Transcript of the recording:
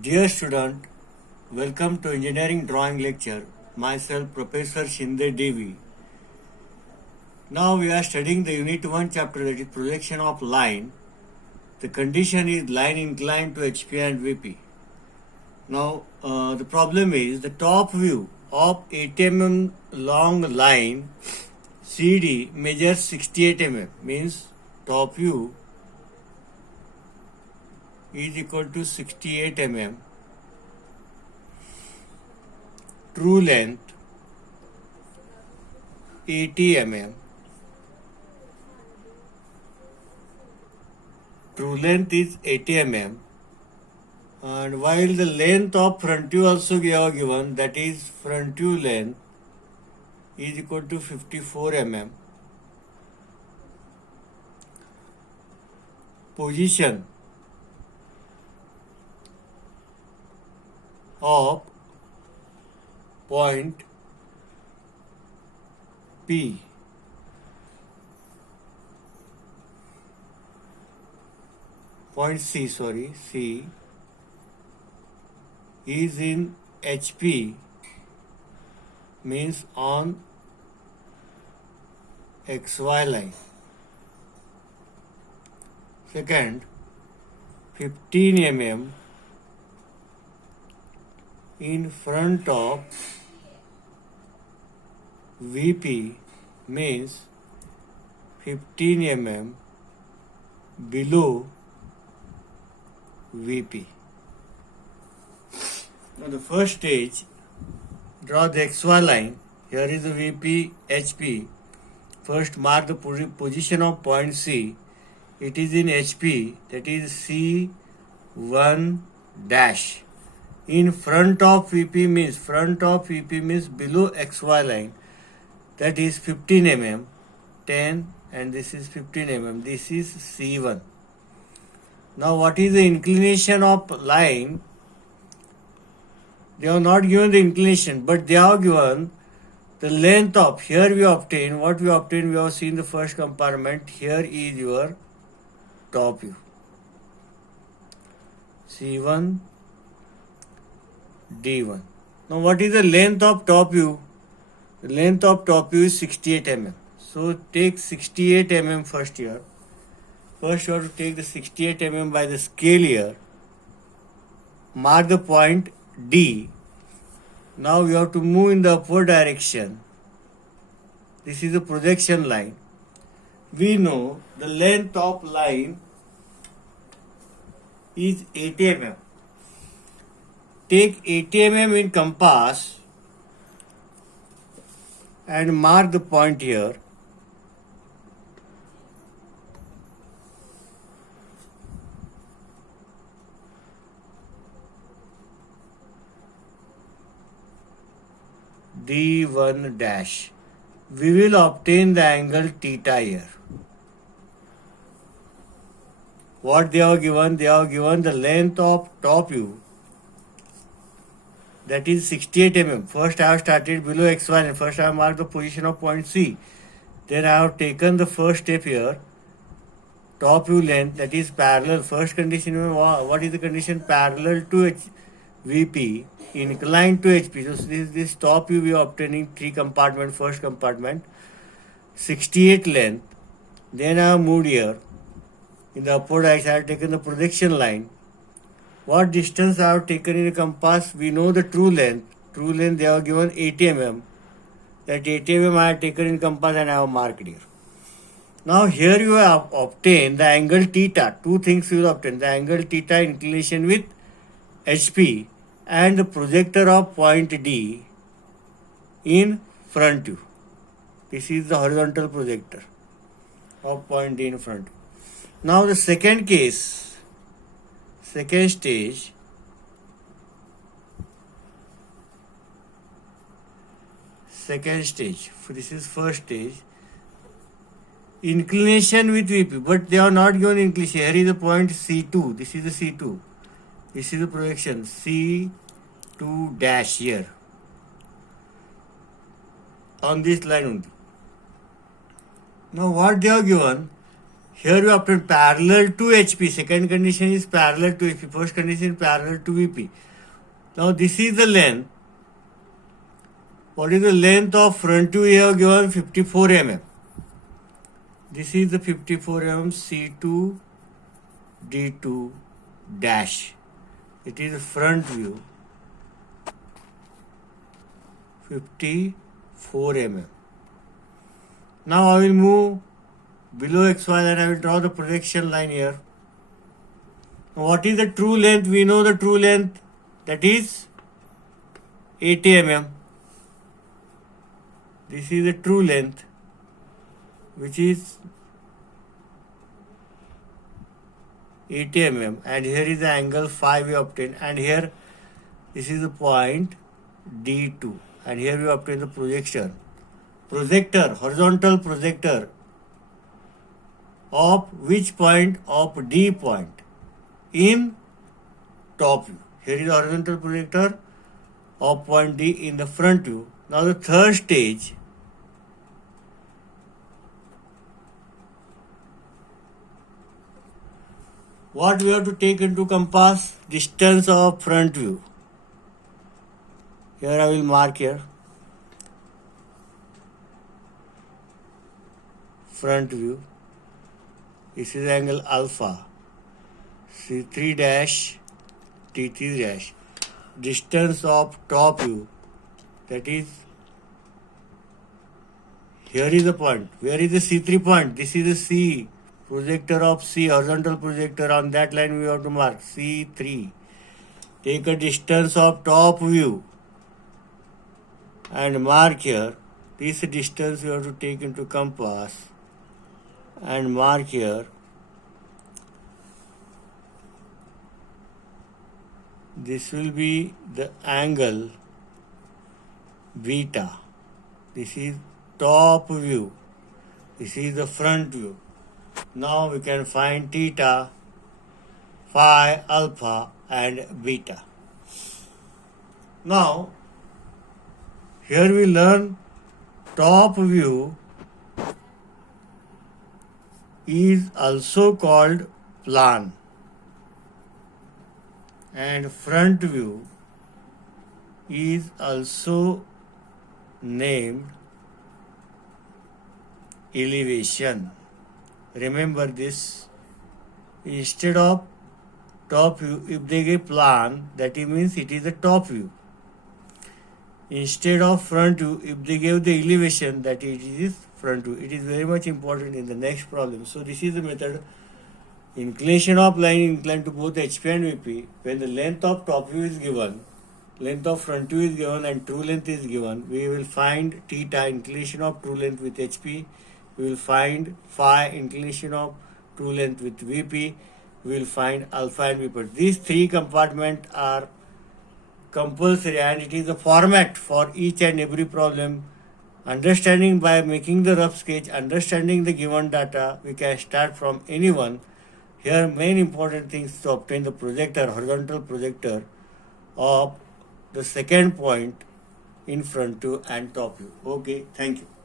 Dear student, welcome to engineering drawing lecture. Myself Professor Shinde Devi. Now we are studying the unit 1 chapter, that is projection of line. The condition is line inclined to HP and VP. Now the problem is the top view of 80 mm long line CD measures 68 mm, means top view is equal to 68 mm. True length 80 mm. True length is 80 mm. And while the length of front view also given, that is front view length is equal to 54 mm. Position of point P C is in HP, means on XY line. Second, 15 mm in front of VP, means 15 mm below VP. Now the first stage, draw the XY line. Here is the VP HP. First mark the position of point C. It is in HP, that is C1 dash. In front of VP means below XY line, that is 15 mm, 10, and this is 15 mm. This is C1. Now what is the inclination of line? They are not given the inclination, but they are given the length of, here we obtain, what we obtain, we have seen the first compartment. Here is your top view. C1, D1. Now what is the length of top view? The length of top view is 68 mm. So take 68 mm first here. First you have to take the 68 mm by the scale here. Mark the point D. Now you have to move in the upward direction. This is the projection line. We know the length of line is 80 mm. Take 80 mm in compass and mark the point here. D1 dash. We will obtain the angle theta here. What they have given? They have given the length of top view, that is 68 mm. First I have started below XY line. First I have marked the position of point C. Then I have taken the first step here. Top view length, that is parallel. First condition, what is the condition? Parallel to VP, inclined to HP. So this top view we are obtaining 3 compartment. First compartment 68 length. Then I have moved here. In the upward direction I have taken the projection line. What distance I have taken in a compass? We know the true length. True length they have given 80 mm. That 80 mm I have taken in compass and I have marked here. Now here you have obtained the angle theta. Two things you will obtain. The angle theta inclination with HP and the projector of point D in front view. This is the horizontal projector of point D in front view. Now the second case, second stage, this is first stage, inclination with VP, but they are not given inclination. Here is the point C2, this is the C2, this is the projection C2 dash here on this line only. Now what they are given, Here you obtain parallel to HP. Second condition is parallel to HP. First condition is parallel to VP. Now this is the length. What is the length of front view? We have given 54 mm. This is the 54 mm C2 D2 dash. It is the front view. 54 mm. Now I will move below XY line. I will draw the projection line here. What is the true length? We know the true length, that is 80 mm. This is the true length, which is 80 mm, and here is the angle phi we obtain, and here this is the point D2, and here we obtain the projector, horizontal projector of which point? Of D point in top view. Here is the horizontal projector of point D in the front view. Now the third stage, what we have to take into compass? Distance of front view. Here I will mark here. Front view. This is angle alpha. C3 dash, T3 dash. Distance of top view. That is, here is the point. Where is the C3 point? This is the C. Projector of C, horizontal projector. On that line we have to mark C3. Take a distance of top view and mark here. This distance you have to take into compass and mark here. This will be the angle beta. This is top view. This is the front view. Now we can find theta, phi, alpha and beta. Now here we learn top view is also called plan and front view is also named elevation. Remember this. Instead of top view, if they give plan, that means it is the top view. Instead of front view, if they give the elevation, that it is front view. It is very much important in the next problem. So this is the method. Inclination of line inclined to both HP and VP. When the length of top view is given, length of front view is given and true length is given, we will find theta, inclination of true length with HP. We will find phi, inclination of true length with VP. We will find alpha and beta. These three compartments are compulsory and it is the format for each and every problem. Understanding by making the rough sketch, understanding the given data, we can start from any one. Here main important things to obtain the projector, horizontal projector of the second point in front view and top view. Okay, thank you.